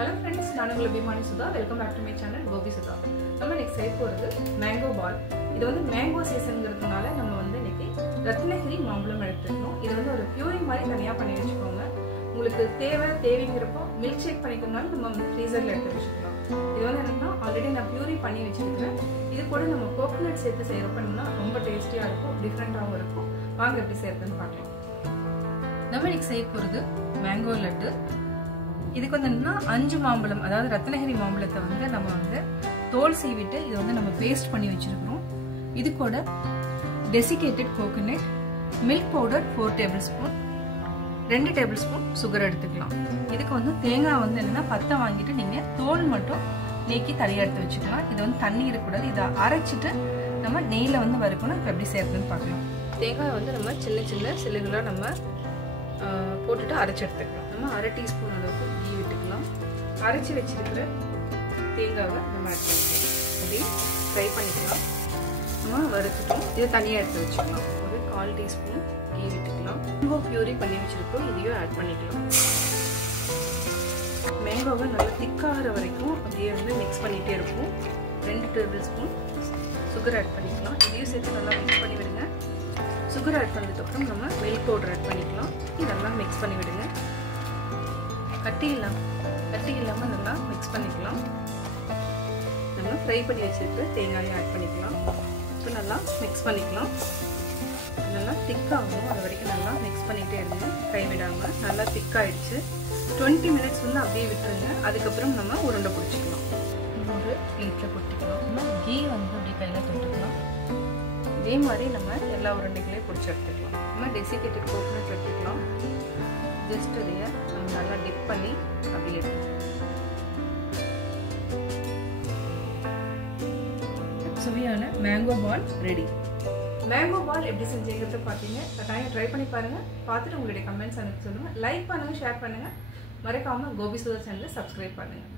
Hello friends, நான் உங்கள் அபிமானி Sudha. Welcome back to my channel Gopi Sudha. நம்ம இன்னைக்கு செய்ய போகிறது மேங்கோ பால். இது வந்து மேங்கோ சீசன்ங்கிறதுனால நம்ம வந்து இன்னைக்கு ரத்னகிரி மாம்பழம் எடுத்துக்கணும். இது வந்து ஒரு பியூரிங் மாதிரி தனியாக பண்ணி வச்சுக்கோங்க. உங்களுக்கு தேவைங்கிறப்போ மில்க் ஷேக் பண்ணிக்கோங்கனாலும் நம்ம வந்து ஃப்ரீசரில் எடுத்து வச்சுக்கலாம். இது வந்து என்னன்னா ஆல்ரெடி நான் பியூரி பண்ணி வச்சுருக்கிறேன். இது கூட நம்ம கோகோனட் சேர்த்து செய்கிறப்பன்னா ரொம்ப டேஸ்டியாக இருக்கும், டிஃப்ரெண்ட்டாகவும் இருக்கும். வாங்க எப்படி செய்யறதுன்னு பார்க்கலாம். நம்ம இன்னைக்கு செய்ய போகிறது மேங்கோ லட்டு. இதுக்கு வந்து என்னன்னா 5 மாம்பழம், அதாவது ரத்னகிரி மாம்பழத்தை வந்து நம்ம வந்து தோல் சீவிட்டு இதை வந்து நம்ம பேஸ்ட் பண்ணி வச்சிருக்கிறோம். இது கூட desiccated coconut, milk powder 4 table spoon, 2 table spoon sugar எடுத்துக்கலாம். இதுக்கு வந்து தேங்காய் வந்து என்னன்னா 10 வாங்கிட்டு நீங்க தோல் மட்டும் நீக்கி தனியாக எடுத்து வச்சுக்கலாம். இது வந்து தண்ணி இருக்கக்கூடாது. இதை அரைச்சிட்டு நம்ம நெய்யில் வந்து வறுக்கணும். இப்போ எப்படி செய்யறதுன்னு பார்க்கலாம். தேங்காய் வந்து நம்ம சின்ன சின்ன சில்லுகளாக நம்ம போட்டுட்டு அரைச்சி எடுத்துக்கலாம். நம்ம 1/2 டீஸ்பூன் அளவுக்கு கீ விட்டுக்கலாம். அரைச்சி வச்சிருக்கிற தேங்காவை நம்ம ஆட் பண்ணிக்கலாம். அப்படி ஃப்ரை பண்ணிக்கலாம். நம்ம வறுத்துட்டோம். இது தனியாக எடுத்து வச்சுக்கலாம். ஒரு 1/4 டீஸ்பூன் கீ விட்டுக்கலாம். மேங்கோ பியூரி பண்ணி வச்சிருக்கோம், இதையும் ஆட் பண்ணிக்கலாம். மேங்கோவை நல்லா திக்காகிற வரைக்கும் அப்படியே வந்து மிக்ஸ் பண்ணிகிட்டே இருக்கும். 2 டேபிள் ஸ்பூன் சுகர் ஆட் பண்ணிக்கலாம். இதையும் சேர்த்து நல்லா மிக்ஸ் பண்ணி விடுங்க. சுகர் ஆட் பண்ணதுக்கப்புறம் நம்ம மில்க் பவுடர் ஆட் பண்ணிக்கலாம். இதெல்லாம் மிக்ஸ் பண்ணி விடுங்க. கட்டி இல்லாமல் நல்லா மிக்ஸ் பண்ணிக்கலாம். நம்ம ஃப்ரை பண்ணி வச்சுட்டு தேங்காயும் ஆட் பண்ணிக்கலாம். இப்போ நல்லா மிக்ஸ் பண்ணிக்கலாம். நல்லா திக்காகும், அது வரைக்கும் நல்லா மிக்ஸ் பண்ணிகிட்டே இருங்க, கை விடாமல். நல்லா திக்காயிடுச்சு. 20 மினிட்ஸ் வந்து அப்படியே விட்டுருங்க. அதுக்கப்புறம் நம்ம உருண்டை பிடிச்சிக்கலாம். இன்னொரு பிளேட்டில் கொட்டிக்கலாம். நம்ம கீ வந்து அப்படியே கையில் தொட்டுக்கலாம். இதே மாதிரி நம்ம எல்லா உருண்டைகளையும் பிடிச்சி எடுத்துக்கலாம். நம்ம டெசிகேட்டட் கோகோனட் எடுத்துக்கலாம். ஜஸ்ட் இதையை நம்ம நல்லா டிப் பண்ணி அப்படியே எடுத்துக்கலாம். சுவையான மேங்கோ பால் ரெடி. மேங்கோ பால் எப்படி செஞ்சீங்கிறத பார்த்தீங்க. கட்டாயம் ட்ரை பண்ணி பாருங்கள். பார்த்துட்டு உங்களுடைய கமெண்ட்ஸ் எனக்கு சொல்லுங்கள். லைக் பண்ணுங்கள், ஷேர் பண்ணுங்கள். மறக்காமல் கோபி சுதா சேனலை சப்ஸ்கிரைப் பண்ணுங்கள்.